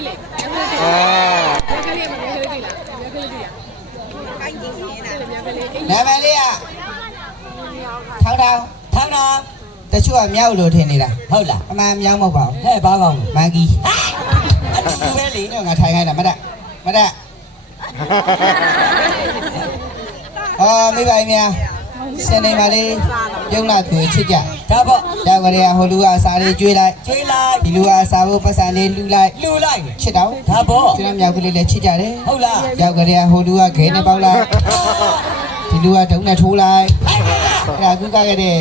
နေတာမြက်ကလေးအိမ် နာမည်လေးကထောင်းထောင်း ထောင်းတာ တချို့ကမြောက်လို့ထင်နေတာ ဟုတ်လား အမှန်မြောက်မဟုတ်ပါဘူး ဟဲ့ဘာကောင် မန်ကီ အတူတူပဲလေ ဒီကငါထိုင်ခိုင်းတာမတ်မတ်အော်မိဘများစနေပါလေပြုံးလာသူချစ်ကြ ဒါပေါ့ကြောက်ကြရဟိုလူကစားလေးကျွေးလိုက်ကျွေးလိုက်ဒီလူကစားဖို့ပတ်စံလေးလူလိုက်လူလိုက်ချစ်တော့ဒါပေါ့ကျွန်တော်မြောက်ကလေးလည်းချစ်ကြတယ်ဟုတ်လားကြောက်ကြရဟိုလူကခဲနဲ့ပေါက်လိုက်ဒီလူကဒုံနဲ့ထိုးလိုက်အဲ့ဒါအခုကခဲ့တဲ့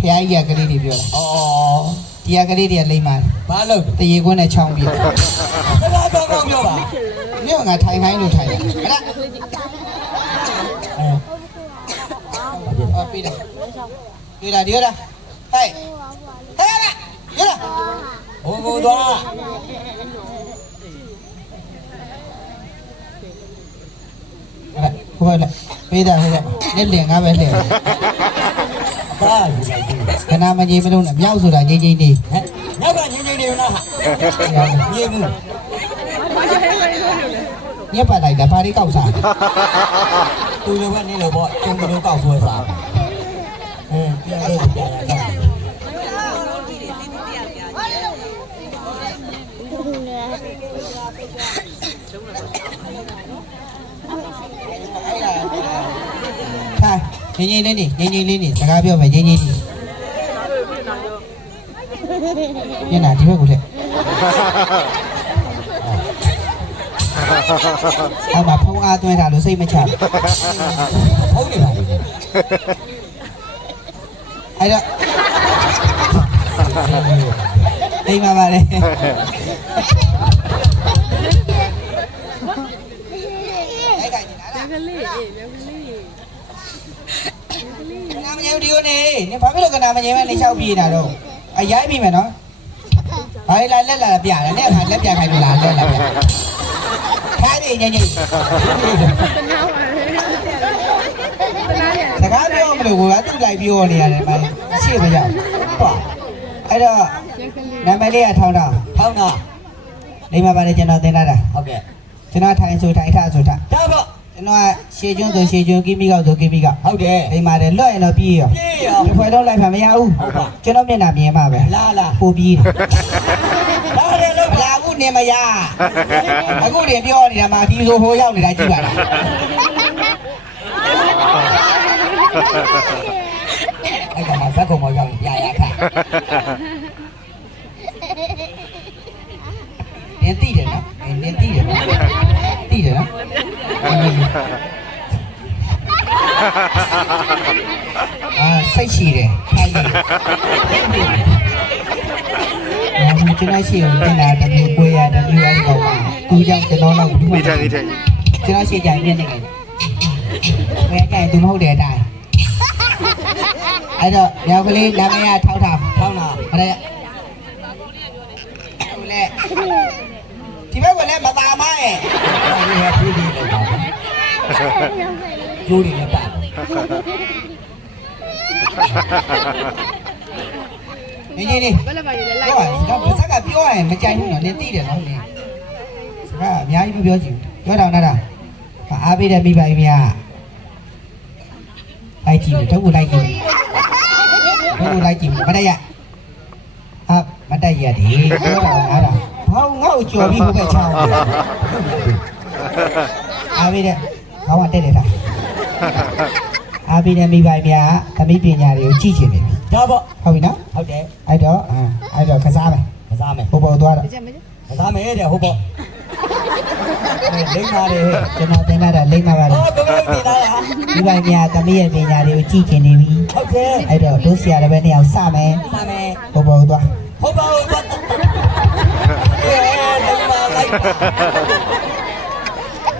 ဖျားကြီးကကလေးတွေပြောတာအော်ဒီကကလေးတွေကလိမ့်ပါဘာလို့တရေခွန်းနဲ့ချောင်းပြီးစကားကောင်းကောင်းပြောပါမြို့ငါထိုင်ခိုင်းလို့ထိုင်တယ်အဲ့ဒါအဲဟောပြီးတယ်ဒီလားဒီလား ဟဲ့ဟဲ့လားဒီလားဟိုကိုသွားဟိုကပေးတာဟိုကလက်လင်ငါပဲလှည့်အသားယူလိုက်ပြီခဏမကြီးမလို့နဲ့မြောက်ဆိုတာကြီးကြီးနေဟဲ့နောက်ကငင်းငင်းနေလားဟာညင်မှုညက်ပါလိုက်တာဘာလေးကောက်စားသူလိုပဲနေလို့ပေါ့ကျုံလိုကောက်ဆွဲစား Thôi, nhanh nhanh lên đi, nhanh nhanh lên đi, ta ra biểu phải nhanh nhanh đi. Như nào thì mới cụ thể À mà phong A tôi là đồ xây mà chả. Phong đi mà Ai đó. Đi mà bà đi ကနာမငယ်ဒီကိုနေနင်ဘာဖြစ်လို့ကနာမငယ်မဲနေလျှောက်ပြေးနေတာတော့အရိုက်ပြီမယ်နော်ဘာလဲလက်လာပြတယ်နဲ့အခါလက်ပြခိုင်းလို့လားလက်လာပြခိုင်းနေညညတနာပါလေတနာရစကားပြောမလို့ကသူ့လိုက်ပြောနေရတယ်မိုင်းအရှိမရောက်ဟုတ်အဲ့တော့မြက်ကလေးနာမည်လေးကထောင်းထောင်းထောင်းတာနေမှာပါလေကျွန်တော်သင်လာတာဟုတ်ကဲ့ကျွန်တော်ထိုင်ဆိုထိုင်ထဆိုထဒါပေါ့ ကျွန်တော်ကရှေကျွန်းဆိုရှေကျွန်းကိမိကောက်ဆိုကိမိကောက်ဟုတ်တယ်အိမ်မှာလည်းလွတ်ရင်တော့ပြေးရောပြေးရောဒီဖွဲတော့လိုက်မှမရဘူးဟုတ်ပါကျွန်တော်မျက်နှာမြင်မှာပဲလာလာပို့ပြေးတယ်လာတယ်လို့လာအခုနေမရအခုနေပြောနေတာမှဒီဆိုဟိုရောက်နေတာကြည့်ပါလားအဲ့ဒါမှဇက်ကုံမရောက်ရရခါနင်းတိတယ်နော်နင်းတိတယ်နော်တိတယ်နော် အာစိတ်ရှိတယ်ခိုင်းတယ်အာကျွန်တော်ရှိရင်တင်လာတယ်မျိုးပွဲရတယ်မျိုးအဲ့ကောင်သူကြောင့်ကျွန်တော်တော့ဘူးဒီထိုင်ဒီထိုင်ကျွန်တော်ရှိကြမြင်နေတယ်ဘယ်ကဲသူမဟုတ်တဲ့အတိုင်းအဲ့တော့ရောက်ကလေးနာမည်ကထောက်ထောက်ထောင်းတာအဲ့ဒါဟိုလေဒီဘက်ကလည်းမသားမရဲ့ဒီဟာပြေးပြေးလို့ပါကျိုးနေလည်းပါညီညီလေးဘယ်လိုပါရလဲလိုက် Julia ba? Ni ni ni. Yo, yo, ba sa ka pyo ai ma chai nu no, ni ti de no ni. Sa ka a myai pyo pyo chi. Pyo daw na da. Ba a bai de mi bai mya. Bai chi, tau ku lai chi. Tau ku lai chi, ba da. À, bắt đây giờ đi. Không, ngâu chùa đi cũng phải chào. À, bây giờ. ပြောတာနားတာဘောင်းငေါ့ကြော်ပြီးဟိုဘက်ချောင်းအားပေးတဲ့ခေါင်းကတက်တယ်တာအားပေးတဲ့မိဘကြီးများသမီးပညာတွေကိုကြည့်ချင်နေပြီဒါပေါ့ဟုတ်ပြီနော်ဟုတ်တယ်အဲ့တော့အာအဲ့တော့ကစားမယ်ကစားမယ်ဟိုပေါ်သွားတော့ကြက်မကြက်ကစားမယ်တဲ့ဟုတ်ပေါ့လိမ့်ပါလေဟဲ့ကျွန်တော်တင်လာတာလိမ့်ပါပါလေအော်ဘယ်လိုနေလားဒီပိုင်းများသမီးရဲ့ပညာတွေကိုကြည့်ချင်နေပြီဟုတ်တယ်အဲ့တော့တို့ဆရာတစ်ပည့်နှစ်ယောက်စမယ်စားမယ်ဟိုပေါ်သွားဟုတ်ပါဘူးပတ်အဲလိမ့်ပါလိုက်ပါဟိုပေါ်သွားဒီ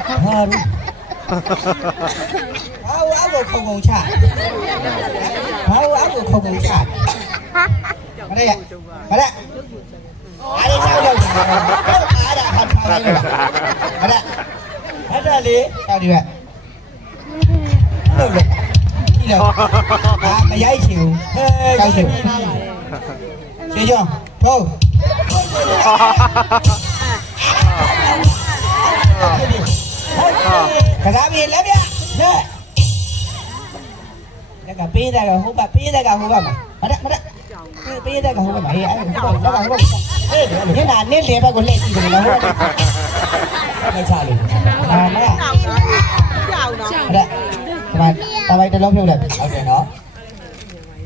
hơn Tháo áo rồi không ngồi sản Tháo áo rồi không ngồi sản Ở đây ạ đây Ở đây sao đâu Ở đây hòn sao đây Ở đây Ở đây lý Sao đi vậy Đâu Đi đâu À cái giấy chịu Cao chịu Chưa chưa Thôi က်လို့လို့ဒီလိုအာမရိုက်ချင်ဘူးဟဲကောက်ချင်ချေကျော်ထိုးကစားပြီလက်ပြလက်လက်ကပေးတယ်ကဟိုဘပေးတယ်ကဟိုဘမှာမရမရပေးတယ်ကဟိုဘမှာဟေးအဲ့ဟိုဘလက်ကဟိုဘဟေးညနာနင်းလေဘက်ကိုလက်ကြည့်တယ်လို့ဟိုလက်ချလို့အာမရကြောက်တော့မရဒီမှာတပိုက်တစ်လုံးပြုတ်လိုက်ဟုတ်တယ်နော်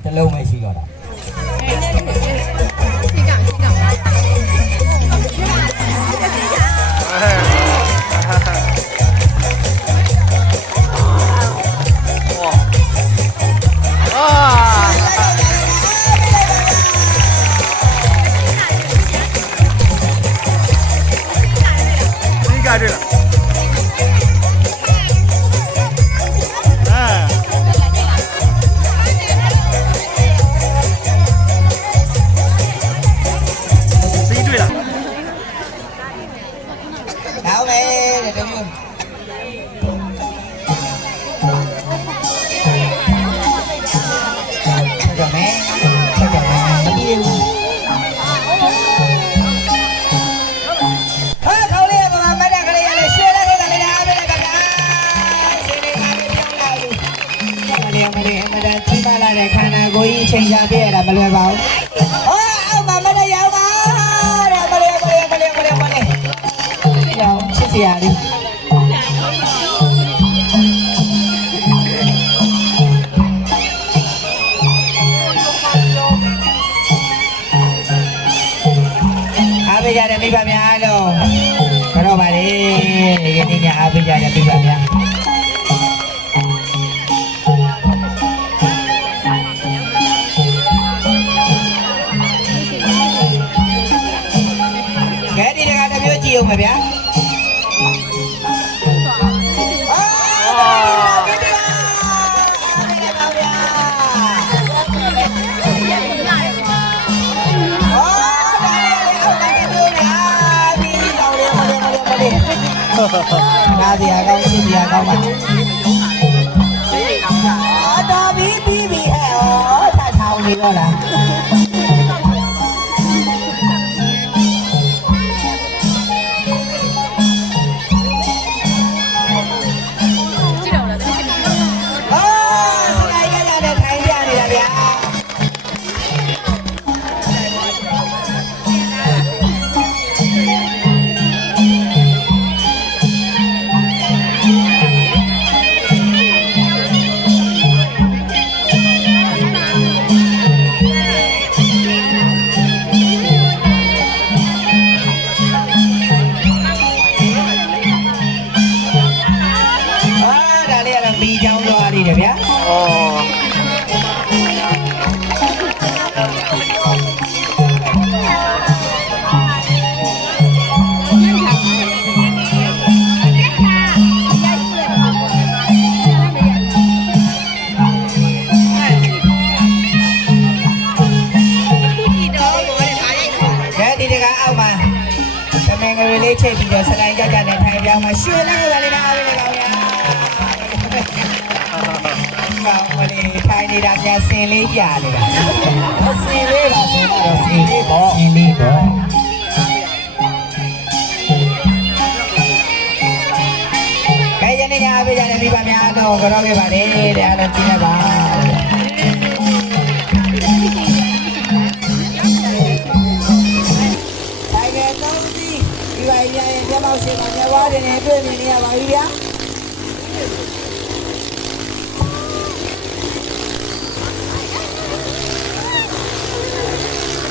တလုံးမရှိတော့တာ အားပေးတဲ့ကကရှေ့လေးအားပေးပြောင်းလာဘူးမလေးမလေးအမတန်ကြီးပါလာတဲ့ခန္ဓာကိုယ်ကြီးချိန်ချပြရတာမလွယ်ပါဘူးဟောအောက်မှာမတ်ရောက်ပါတဲ့မလေးမလေးမလေးမလေးမလေးရောချစ်စရာလေး ပေးကြတဲ့မိဘများအားလုံးကတော့ပါလေယနေ့ညအားပေးကြတဲ့မိဘများ နာစီယာကောင်းစီယာကောင်းပါအော်တော်ပြီပြီပြီဟဲ့ဩထားထောင်နေတော့လား င်္ဂရီလေးချိန်ပြီးတော့စလိုက်ကြကြနဲ့ထိုင်ပြောင်းမှာရှင်းလိုက်ပါလေလားအားလေးကောင်းရကောင်းမလေးထိုင်နေတာညာစင်လေးကြာနေတာစင်လေးပါဆိုတော့စင်လေးပေါ့စင်လေးပေါ့ကဲယနေ့ညအားပေးကြတဲ့မိဘများအားလုံးကြောက်ခဲ့ပါလေတဲ့အားလုံးကြည့်ရပါ ရင်ပြမောက်ရှင်ကမြဝါးတင်နေတွေ့နေရပါပြီဗျာ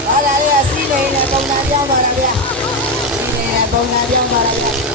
ဟာလာလေးကစီးနေနဲ့ပုံစံပြောင်းပါလားဗျာစီးနေနဲ့ပုံစံပြောင်းပါလားဗျာစင်လာပါဗျာဒီလိုနိုင်ငံအောင်နှစ်စီးပြန်ပါလေဗျာအားပေးကြတာကျေးဇူးတင်ပါတယ်တဲ့ဒါကလေးတ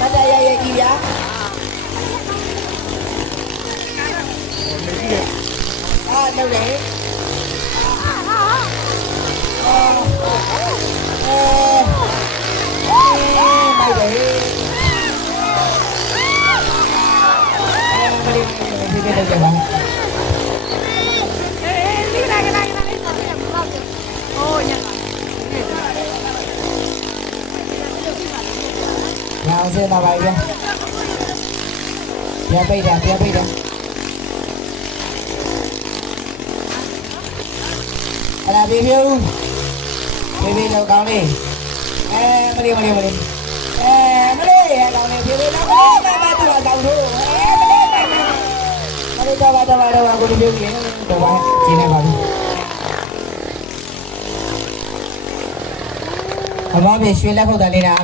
Ada ya ya iya. À, đâu vậy? À, à, à, à, à, à, à, சேர்ந்த nào வியாபாரிடா வியாபாரிடா là review review đầu con đi à, mà đi mà đi mà đi à, mà đi con này review nó có ba ba tôi là đầu thu à, mà đi mà đi mà đi cho ba cho ba đâu mà tôi review gì nó đồ ba chị này vào hôm nay mình xuyên lá không tài lên à